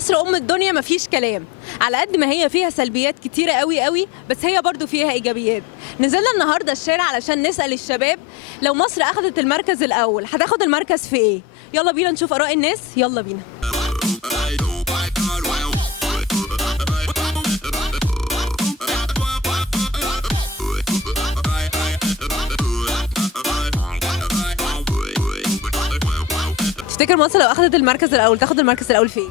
مصر ام الدنيا مفيش كلام. على قد ما هي فيها سلبيات كتيره قوي قوي، بس هي برضو فيها ايجابيات. نزلنا النهارده الشارع علشان نسال الشباب لو مصر اخذت المركز الاول هتاخد المركز في ايه. يلا بينا نشوف اراء الناس، يلا بينا. تفتكر مصر لو اخذت المركز الاول تاخد المركز الاول في ايه؟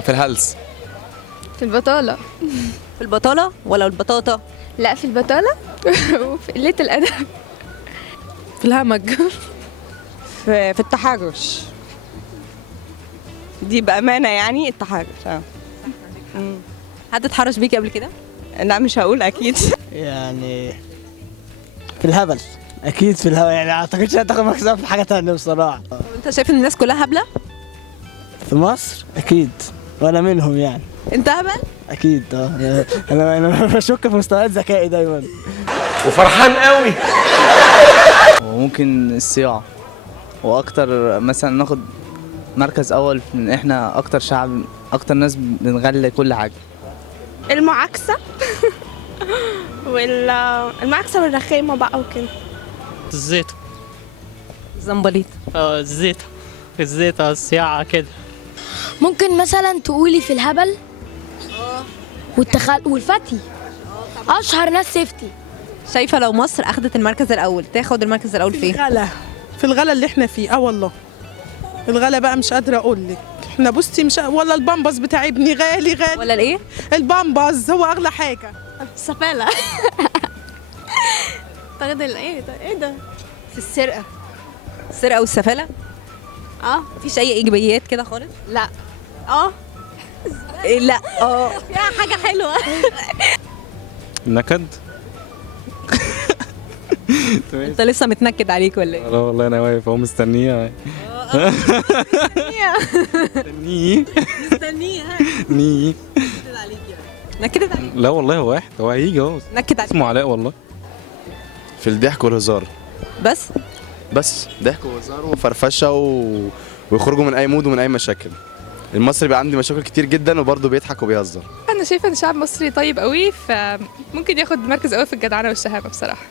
في الهلس. في البطالة. في البطاله ولا البطاطا؟ لا، في البطالة وفي قلة الأدب. في الهمج. في التحرش. دي بأمانة يعني التحرش. حد اتحرش بيكي قبل كده؟ لا مش هقول أكيد. يعني في الهبل اكيد في الهبل، يعني اعتقدش هتاخد مركز أول في حاجه تانية بصراحه. انت شايف ان الناس كلها هبله؟ في مصر اكيد وانا منهم يعني. انت هبل؟ اكيد انا بشك في مستويات ذكائي دايما وفرحان قوي. وممكن الصياعة، واكتر مثلا ناخد مركز اول في ان احنا اكتر شعب، اكتر ناس بنغلي كل حاجه. المعاكسة المعاكسة والرخامة بقى وكده. الزيت. زنبليط. الزيت الصياعة كده. ممكن مثلا تقولي في الهبل والفتي. اشهر ناس سيفتي. شايفه لو مصر اخذت المركز الاول تاخد المركز الاول في ايه؟ الغلا، في الغلا اللي احنا فيه. والله الغلا بقى مش قادره اقول لك. احنا بصي مش ولا البامباز بتاع ابني غالي ولا الايه؟ البامباز هو اغلى حاجه. السفالة. تاخد ايه ده؟ في السرقه. السرقه والسفاله؟ مفيش اي ايجابيات كده خالص؟ لا. إيه لا فيها حاجة حلوة. نكد. انت لسه متنكد عليك ولا ايه؟ لا والله انا واقف اهو مستنيه. مستنيه. نكدت نكدت عليك؟ لا والله هو واحد، هو هيجي اهو. نكد عليك اسمه علاء والله. في الضحك والهزار. بس ضحك وهزار وفرفشه ويخرجوا من اي مود ومن اي مشاكل. المصري بقى عنده مشاكل كتير جدا وبرضه بيضحك وبيهزر. أنا شايفة إن الشعب المصري طيب قوي، فممكن ياخد مركز أول في الجدعنة والشهامة بصراحة.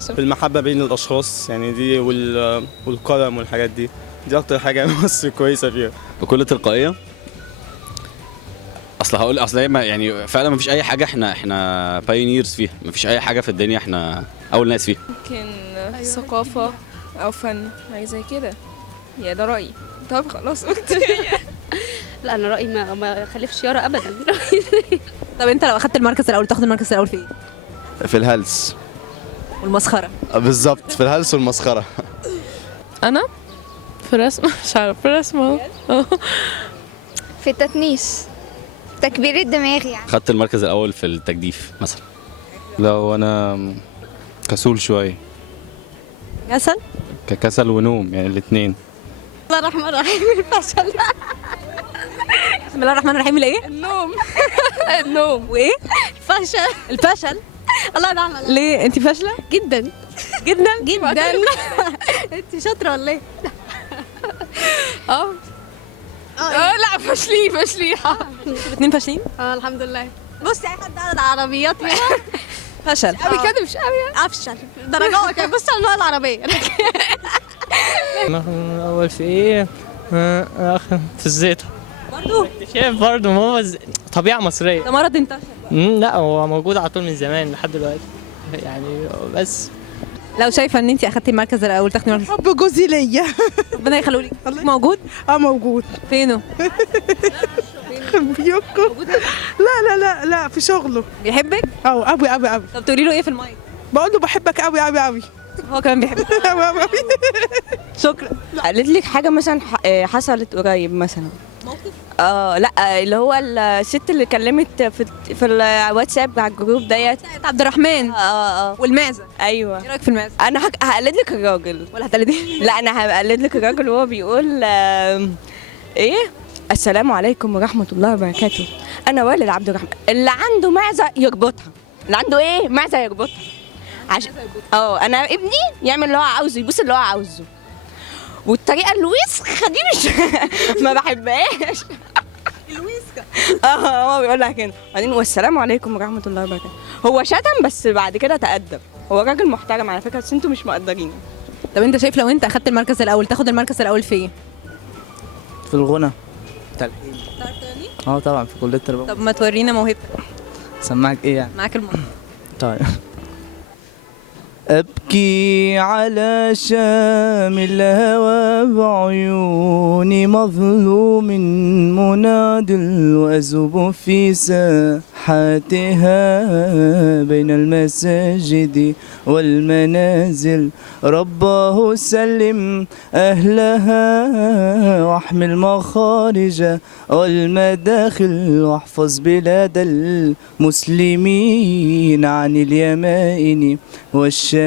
في المحبة بين الأشخاص يعني دي والكرم والحاجات دي أكتر حاجة مصر كويسة فيها. بكل تلقائية. اصل هي يعني فعلا ما فيش اي حاجه احنا بايونيرز فيها، ما فيش اي حاجه في الدنيا احنا اول ناس فيها. ممكن ثقافة أو فن، حاجة زي كده. يا ده رأيي. طب خلاص قلت. لا أنا رأيي ما خلفش يارا أبدا. طب انت لو اخدت المركز الاول تاخد المركز الاول في ايه؟ في الهلس. والمسخره. بالظبط، في الهلس والمسخره. انا في الرسم. مش عارف في الرسم. في التتنيس، تكبير الدماغ يعني. خدت المركز الاول في التجديف مثلا. لو انا كسول شويه. كسل؟ ككسل ونوم يعني الاثنين. بسم الله الرحمن الرحيم. الفشل. بسم الله الرحمن الرحيم. الايه؟ النوم. وايه؟ الفشل. الله يدعم. ليه انت فاشله؟ جدا جدا. انت شاطرة ولا ايه؟ لا فاشلين. الاثنين فاشلين؟ الحمد لله. بصي اي حد قاعد عربيات هنا فشل. قوي كده مش قوي. افشل درجات يعني. بصي على النوع العربية. أول في إيه؟ في الزيت. برضه؟ شايف برضه ما هو طبيعة مصرية. ده مرض انتشر. لا هو موجود على طول من زمان لحد دلوقتي يعني. بس لو شايفه ان انت اخدتي المركز الاول تاخدي المركز حب جوزي ليا. ربنا يخليه لك. موجود؟ موجود. فينه؟ بيوكو. لا في شغله. بيحبك؟ قوي. طب تقولي له ايه في المايك؟ بقول له بحبك قوي. هو كمان بيحبك. شكرا. قالت لك حاجة مثلا حصلت قريب مثلا. موقف؟ لا اللي هو الست اللي كلمت في الواتساب على الجروب ديت. عبد الرحمن. والمعزه. ايوه. ايه رايك في المعزه؟ انا هقلد لك الراجل. ولا هتقلدي؟ لا انا هقلد لك الراجل وهو بيقول ايه؟ السلام عليكم ورحمة الله وبركاته. انا والد عبد الرحمن اللي عنده معزة يربطها. اللي عنده ايه؟ معزة يربطها. انا ابني يعمل اللي هو عاوزه، يبص اللي هو عاوزه. والطريقة الوسخة دي مش ما بحبهاش. هو بيقول لها كده، بعدين والسلام عليكم ورحمه الله وبركاته. هو شتم بس بعد كده تأدب، هو راجل محترم على فكره، بس انتوا مش مقدرينه. طب انت شايف لو انت اخدت المركز الاول تاخد المركز الاول في ايه؟ في الغنى تلحين. طبعا في كليه التربيه. طب ما تورينا موهبتك. سمعك ايه يعني؟ معاك المايك. طيب. أبكي على شام الهوى بعيوني مظلوم منادل، وأذوب في ساحاتها بين المساجد والمنازل. رباه سلم أهلها واحمل مخارج والمداخل، واحفظ بلاد المسلمين عن اليمائن والشمائل.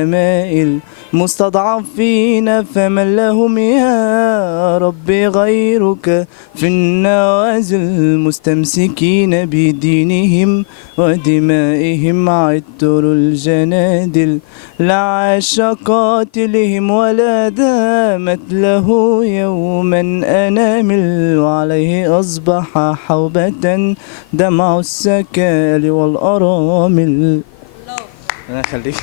مستضعفين فمن لهم يا رب غيرك في النوازل، مستمسكين بدينهم ودمائهم عطر الجنادل. لعاش قاتلهم ولا دامت له يوما أنامل، وعليه أصبح حوبة دمع السكال والأرامل. الله يخليك.